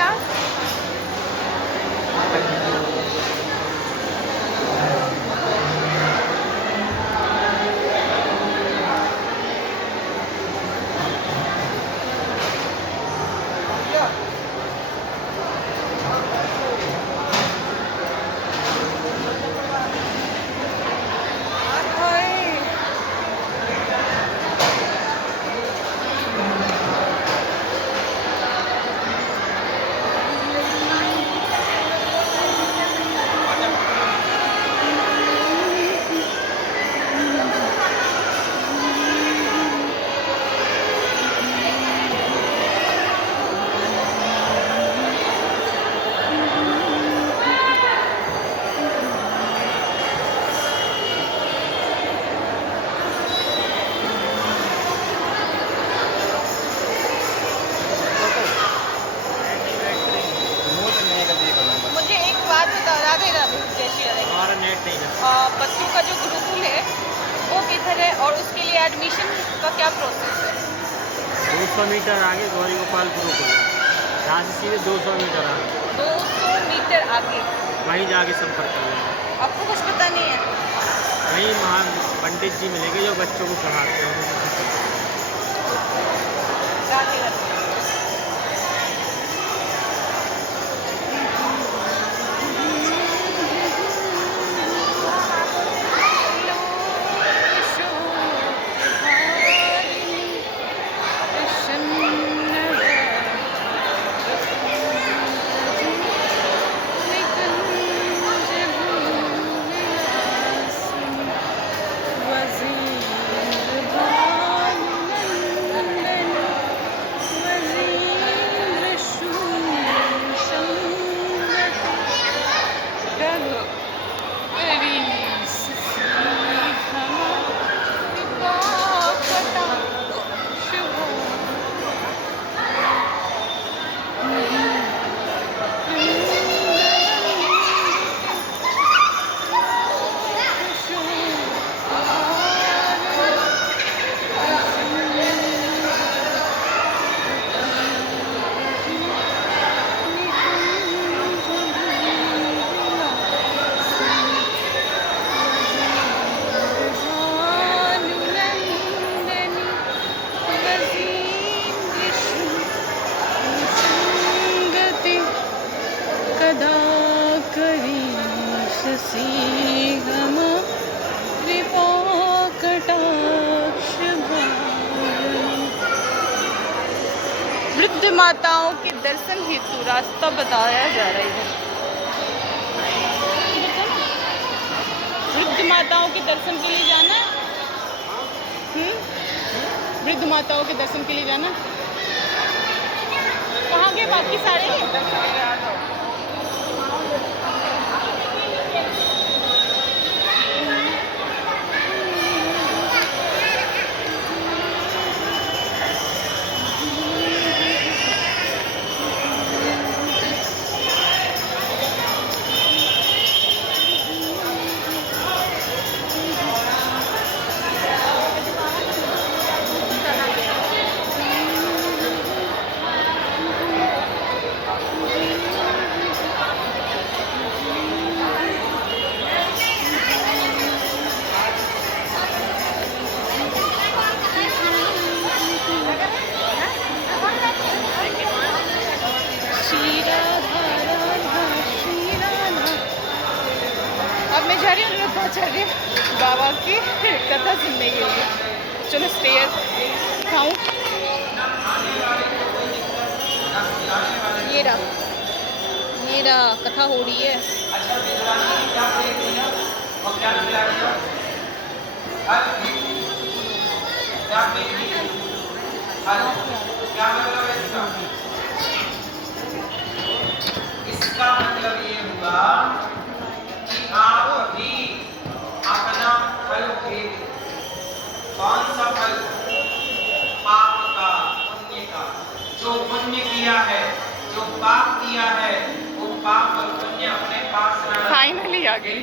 50। मुझे एक बात बताओ, राधे राधे, जय श्री राधे। हमारा नेट नहीं है। बच्चों का जो गुरुकुल है वो किधर है और उसके लिए एडमिशन का क्या प्रोसेस है? 200 मीटर आगे गौरी गोपालपुर को है, यहाँ से सीधे 200 मीटर आगे 200 मीटर आगे वहीं जाके संपर्क कर लेंगे। आपको कुछ पता नहीं है? वहीं वहाँ पंडित जी मिलेंगे जो बच्चों को पढ़ाते हैं। राधे राधे। वृद्ध माताओं के दर्शन हेतु रास्ता बताया जा रहा है इधर। वृद्ध माताओं के दर्शन के लिए जाना है। वृद्ध माताओं के दर्शन के लिए जाना। कहाँ गए बाकी सारे? अब मैं जा रही हूँ अनुरुद्धाचार्य बाबा की कथा सुनने के लिए। चलो स्टेयर दिखाऊँ। ये रहा कथा हो रही है। इसका मतलब ये हुआ कि आप भी अपना फल के कौन सा फल, पाप का, पुण्य का, जो पुण्य किया है, जो पाप किया है, वो पाप और पुण्य अपने पास न रखें। फाइनली आ गई,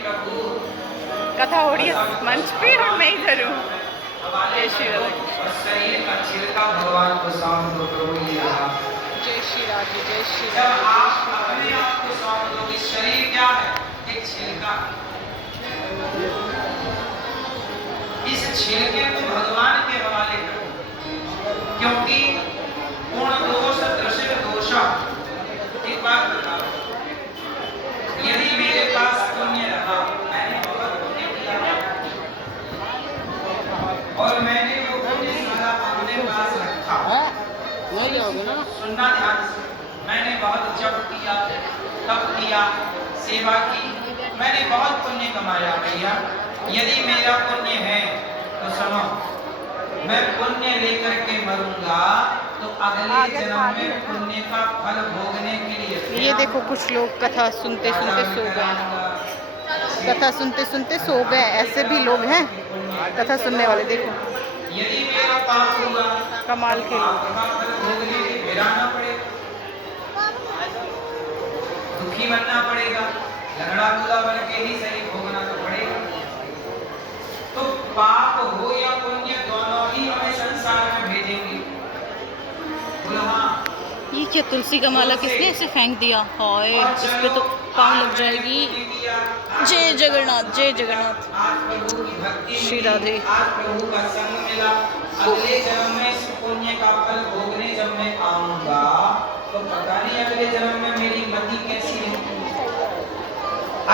कथा हो रही है मंच पे और मैं इधर हूँ। जय श्री राधे। और शरीर का छिलका भगवान को सौंप दो, प्रभु ये रहा। जय श्री राधे, जय श्री जब राधे। आप अपने आप को सौंप दोगे, शरीर क्या है? एक छिलका। इस छिलके को भगवान के हवाले करो, क्योंकि पूर्ण दोष दृश्य दोष। एक बात बताओ, यदि मेरे पास पुण्य रहा, मैंने बहुत पुण्य किया और मैंने वो पुण्य सारा अपने पास रखा, सुनना ध्यान से, मैंने बहुत जप किया, तप किया, सेवा की, मैंने बहुत पुण्य कमाया भैया। यदि मेरा पुण्य है तो सुनो, मैं पुण्य लेकर के मरूंगा तो अगले जन्म में पुण्य का फल भोगने के लिए ये देखो कुछ लोग कथा सुनते सुनते सो गए, कथा सुनते सुनते सो गए। ऐसे भी लोग हैं कथा सुनने वाले, देखो यदि मेरा पाप हुआ, कमाल के लोग पाप का फल भोगने के लिए आना पड़ेगा, दुखी बनना पड़ेगा, लंगड़ा लूला बन के ही सही भोगना तो पड़ेगा। तो पाप हो या पुण्य, दोनों ही हमें संसार में भेजेंगे। बोलो हाँ। ये क्या तुलसी का माला किसने ऐसे फेंक दिया? हाय, इस पे तो पाँव लग जाएगी। जय जगन्नाथ, जय जगन्नाथ। आज प्रभु की भक्ति श्री राधे। आज प्रभु का संग मिला, अगले जन्म में इस पुण्य का फल भोगने जब मैं आऊंगा तो पता नहीं अगले जन्म में मेरी मति कैसी है।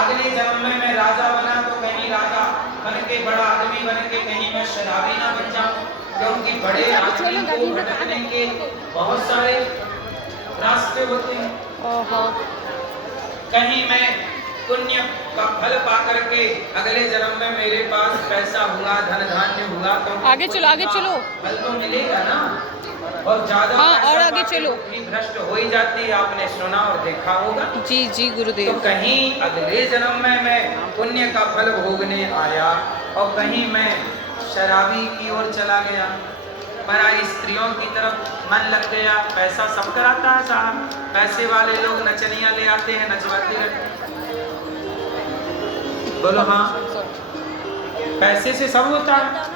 अगले जन्म में मैं राजा बना तो कहीं राजा बन के, बड़ा आदमी बन के कहीं मैं शराबी ना बन जाऊं, क्योंकि बड़े आदमी को भटकने के बहुत सारे रास्ते होते हैं। ओहो, कहीं मैं पुण्य का फल पा करके अगले जन्म में मेरे पास पैसा हुआ, धन धान्य हुआ, तो आगे चलो, आगे चलो। फल तो मिलेगा ना। और ज्यादा हाँ, पैसा और आगे पाके चलो। बुद्धि भ्रष्ट हो ही जाती है, आपने सुना और देखा होगा। जी जी तो गुरुदेव। कहीं अगले जन्म में मैं पुण्य का फल भोगने आया और कहीं मैं शराबी की ओर चला गया, पराई स्त्रियों की तरफ मन लग गया। पैसा सब कराता है साहब, पैसे वाले लोग नचनिया ले आते हैं, नचवाते रहते हैं। बोलो हाँ, पैसे से सब होता है।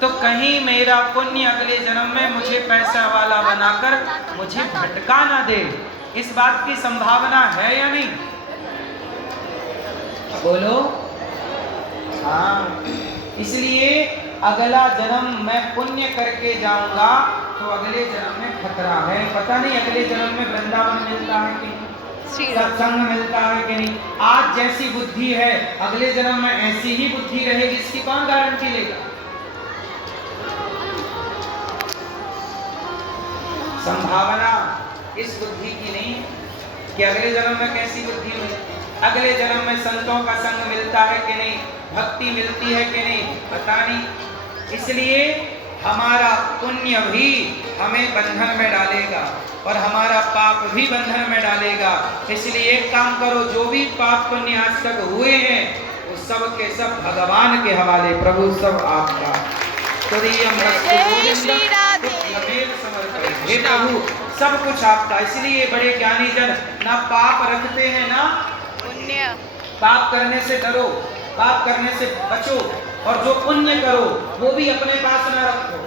तो कहीं मेरा पुण्य अगले जन्म में मुझे पैसा वाला बनाकर मुझे भटका ना दे, इस बात की संभावना है या नहीं? बोलो हाँ। इसलिए अगला जन्म मैं पुण्य करके जाऊंगा तो अगले जन्म में खतरा है। पता नहीं अगले जन्म में वृंदावन मिलता है कि नहीं, सत्संग मिलता है कि नहीं। आज जैसी बुद्धि है अगले जन्म में ऐसी ही बुद्धि रहेगी, इसकी कौन गारंटी लेगा? संभावना इस बुद्धि की नहीं कि अगले जन्म में कैसी बुद्धि मिले, अगले जन्म में संतों का संग मिलता है कि नहीं, भक्ति मिलती है कि नहीं, पता नहीं। इसलिए हमारा पुण्य भी हमें बंधन में डालेगा और हमारा पाप भी बंधन में डालेगा। इसलिए एक काम करो, जो भी पाप पुण्य आज तक हुए हैं वो सब के सब भगवान के हवाले, प्रभु सब आपका। हे प्रभु सब कुछ आपका। इसलिए बड़े ज्ञानी जन ना पाप रखते हैं ना पुण्य। पाप करने से डरो, पाप करने से बचो, और जो पुण्य करो वो भी अपने पास न रखो।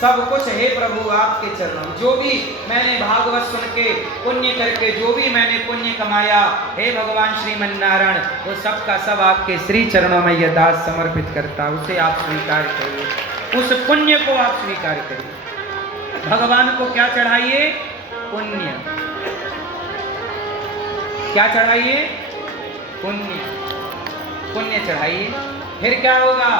सब कुछ हे प्रभु आपके चरणों। जो भी मैंने भागवत सुन के पुण्य करके जो भी मैंने पुण्य कमाया, हे भगवान श्रीमन नारायण, वो सब का सब आपके श्री चरणों में यह दास समर्पित करता, उसे आप स्वीकार करिए, उस पुण्य को आप स्वीकार करिए। भगवान को क्या चढ़ाइए? पुण्य। क्या चढ़ाइए? पुण्य। पुण्य चढ़ाइए। फिर क्या होगा?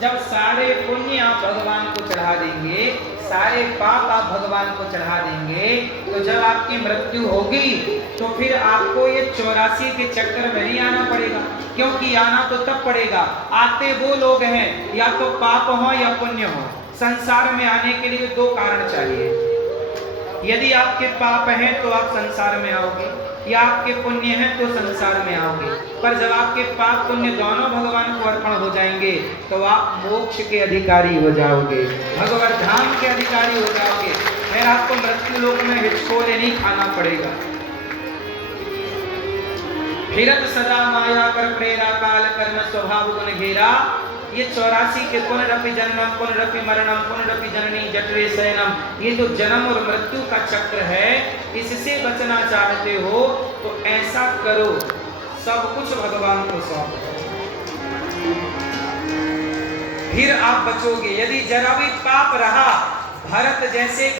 जब सारे पुण्य आप भगवान को चढ़ा देंगे, सारे पाप आप भगवान को चढ़ा देंगे, तो जब आपकी मृत्यु होगी तो फिर आपको ये 84 के चक्कर में नहीं आना पड़ेगा। क्योंकि आना तो तब पड़ेगा, आते वो लोग हैं या तो पाप हो या पुण्य हो। संसार में आने के लिए दो कारण चाहिए। यदि आपके पाप हैं तो आप संसार में आओगे, या आपके पुण्य हैं तो संसार में आओगे। पर जब आपके पाप पुण्य दोनों भगवान को अर्पण हो जाएंगे तो आप मोक्ष के अधिकारी हो जाओगे, भगवत धाम के अधिकारी हो जाओगे। फिर आपको मृत्यु लोक में हिचकोले नहीं खाना पड़ेगा। फिरत सदा माया कर प्रेरा काल कर्म स्वभाव गुण घेरा। ये 84 के पुनरपि जन्मम पुनरपि मरणम पुनरपि जननी जठरे शयनम, ये जो जन्म और मृत्यु का चक्र है, इससे बचना चाहते हो तो ऐसा करो, सब कुछ भगवान को सौंप दो, फिर आप बचोगे। यदि जरा भी पाप रहा, भरत जैसे